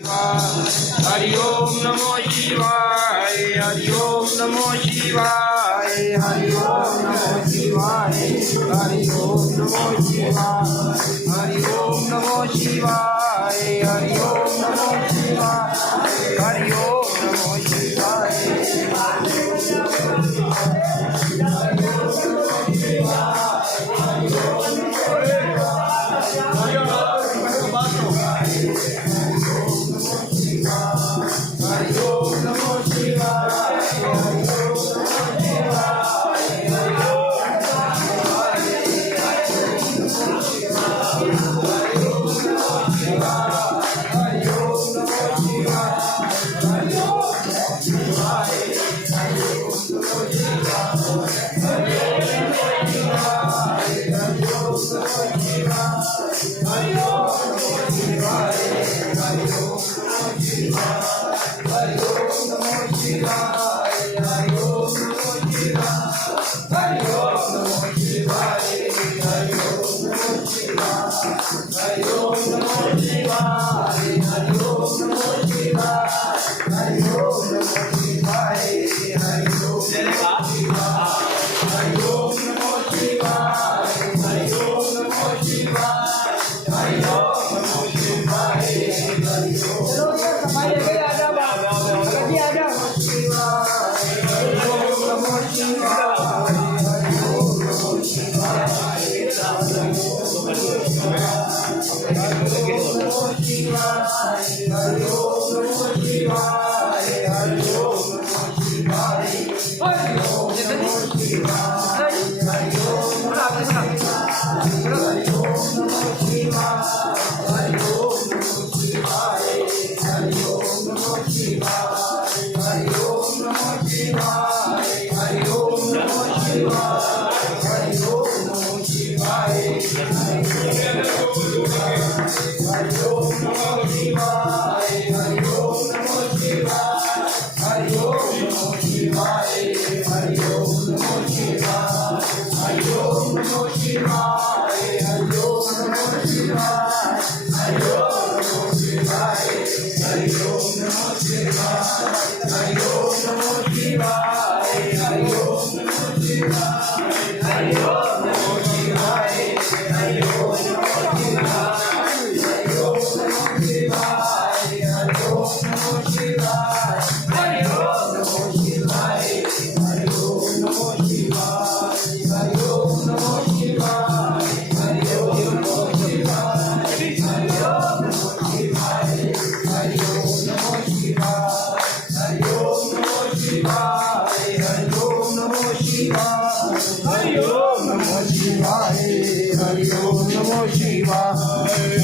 हरि ओम नमो शिवाय हरि ओम नमो शिवाय हरि ओम नमो शिवाय हरि ओम नमो शिवाय हरि ओम नमो शिवाय हरि ओम नमो शिवाय हरि ओम नमो शिवाय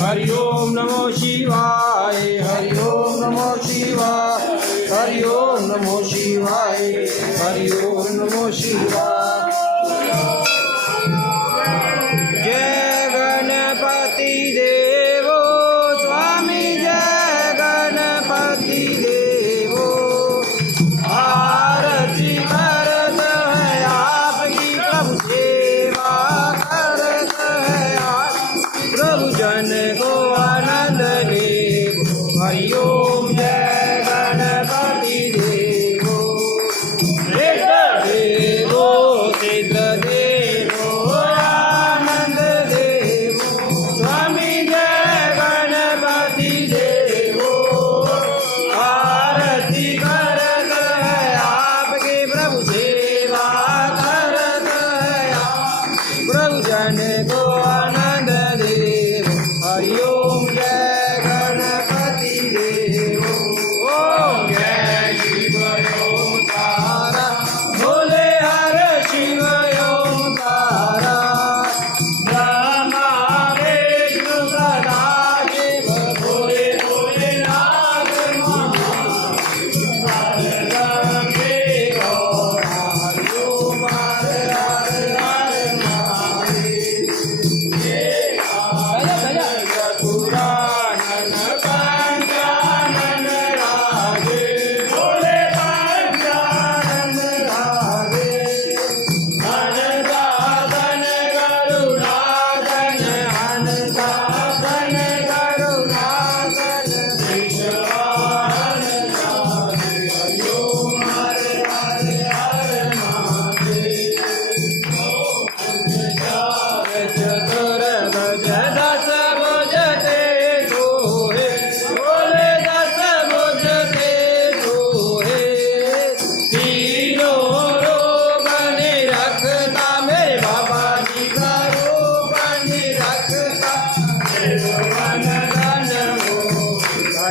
हरि ओम नमो शिवाय हरि ओम नमो शिवाय हरि ओम नमो शिवाय हरि ओम नमो शिवाय जय गणपति देवो स्वामी जय गणपति देवो आरती करत है आपकी प्रभु सेवा करत है आप प्रभु जन को आनंद देव हरि ओम जय गणपति देवो देवो सिद्ध देवो आनंद देवो स्वामी जय गणपति देवो आरती करत है आपके प्रभु सेवा करत है आप प्रभु जन को आनंद देव हरि ओम जय गणपति देव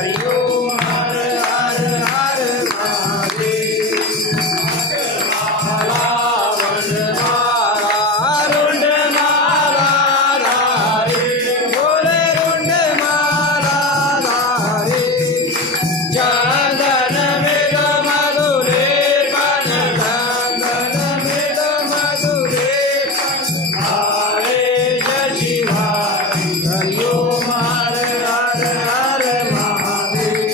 हरि ओम हर हर हर महादेव माला वंदमाला रुंड माला धारे बोले रुंड माला धारे चंदन मृग मधुरे पन चंदन मृग मधुरे हरे शिवा हरि ओम हर हर हर महादेव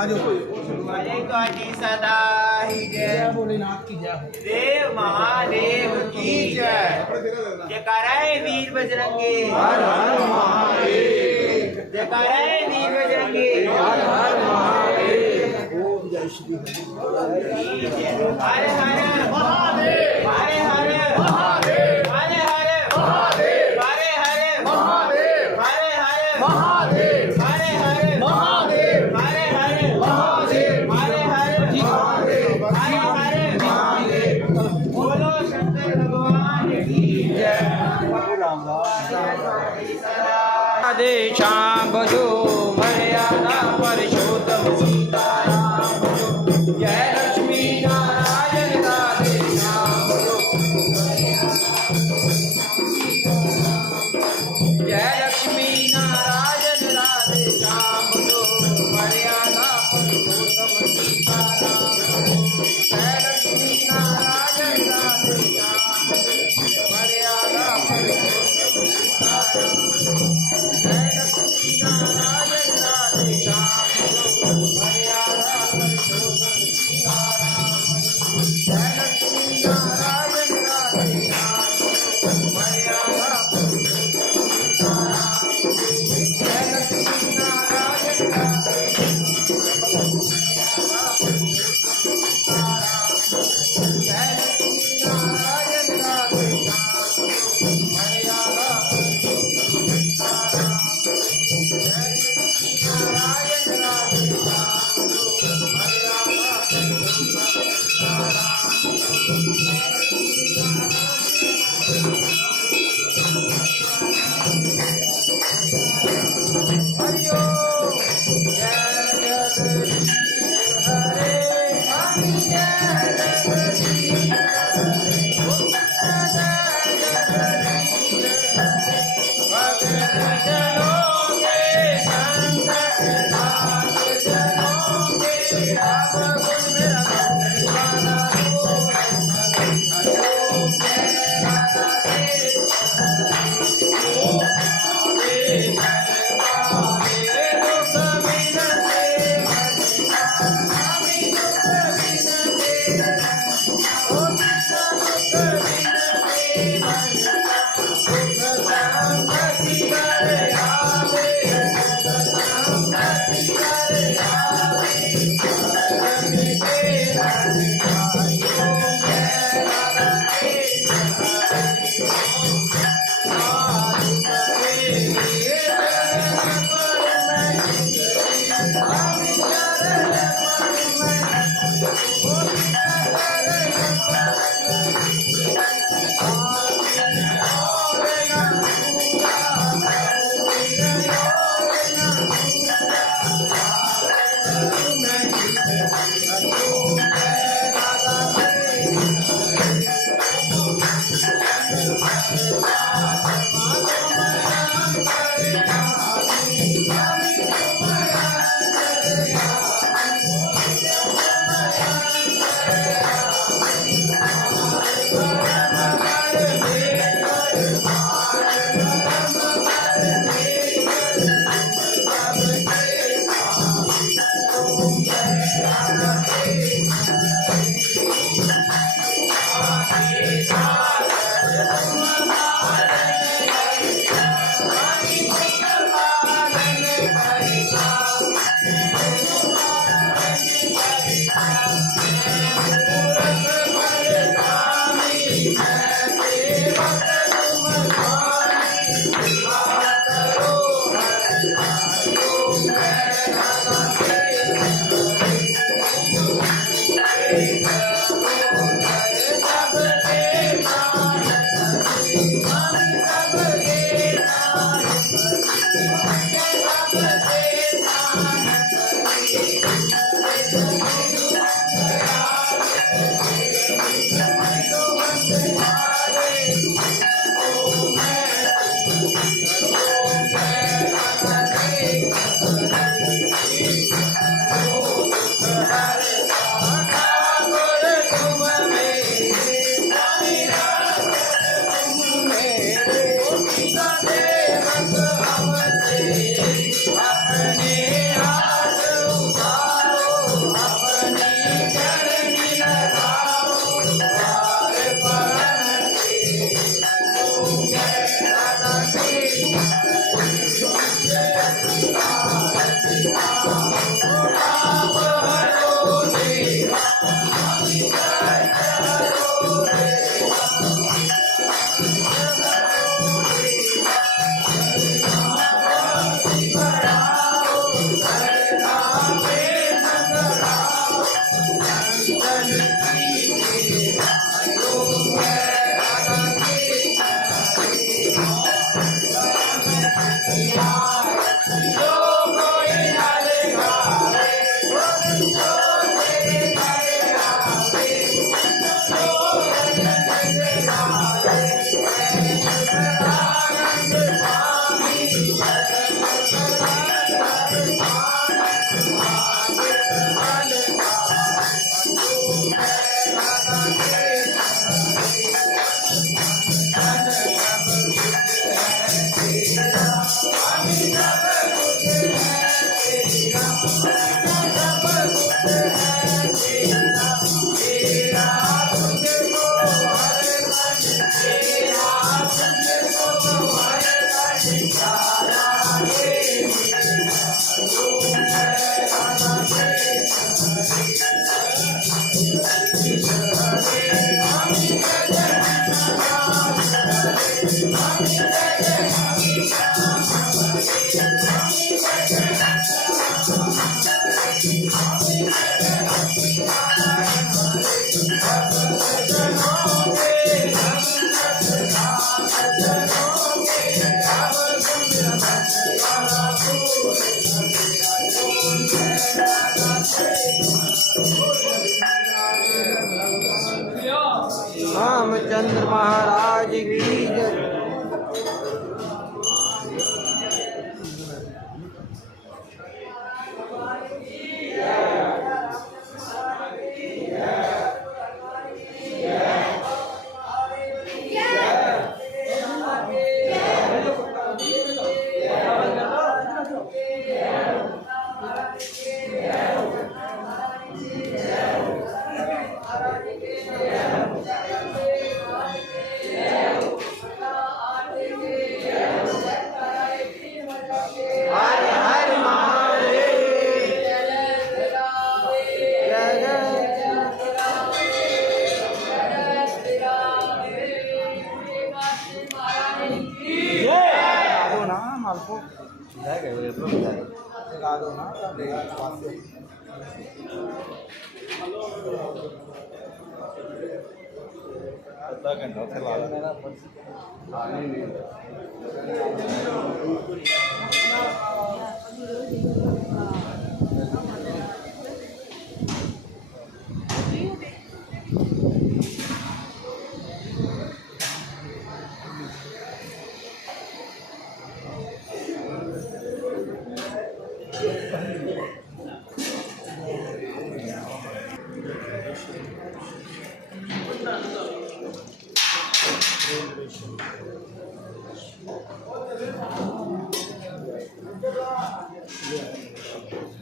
तुझी सदा ही जय। भोलेनाथ की जय हो। देव महादेव की जय। जयकारा है वीर बजरंगी। हर हर महादेव। जयकारा है वीर बजरंगी। हर हर महादेव। ओम जय श्री हरि। हर हर महादेव। हर हर महादेव। हर हर महादेव। हर हर महादेव। हर हर महादेव। हर हर महादेव। हर हर महादेव। हर हर महादेव। हर हर महादेव। बोलो शंकर भगवान की जय। राधे श्याम भजो मर्यादा पुरुषोत्तम सीताराम भजो। जय लक्ष्मी नारायण राधे श्याम भजो। जय लक्ष्मी नारायण राधे श्याम भजो मर्यादा पुरुषोत्तम सीताराम भजो। जय लक्ष्मी नारायण राधे श्याम भजो मर्यादा पुरुषोत्तम सीताराम भजो। जय लक्ष्मी नारायण राधे श्याम भजो मर्यादा पुरुषोत्तम सीताराम भजो। जय लक्ष्मी नारायण राधे श्याम भजो मर्यादा पुरुषोत्तम सीताराम भजो। जय लक्ष्मी नारायण राधे जय लक्ष्मी नारायण राधे श्याम भजो मर्यादा पुरुषोत्तम सीताराम भजो। जय लक्ष्मी नारायण राधे श्याम भजो मर्यादा पुरुषोत्तम सीताराम भजो। जय लक्ष्मी हरि ओम। जय जगदीश हरे हरि जय जगदीश हरे। जय जगदीश हरे। भगत जनों के संकट नाथ जनों के अब गुण मेरा दीवाना हो। हरि ओम। जय राधा कृष्ण हरे। ओम हरे हरे दुख बिनते हरि दुख बिनते ओ कृष्ण दुख बिनते हरि दुख संगति करे आवे। दुख संगति करे आवे। शरण के हरि हरि ओम। जय राधा कृष्ण हरि ओम। साधु करे चरण पर मैं स्वामी चरण पर मैं ओ चरण पर अपने हाथ उठा रामचंद्र महाराज की जय। आधा घंटा से लगा Yeah.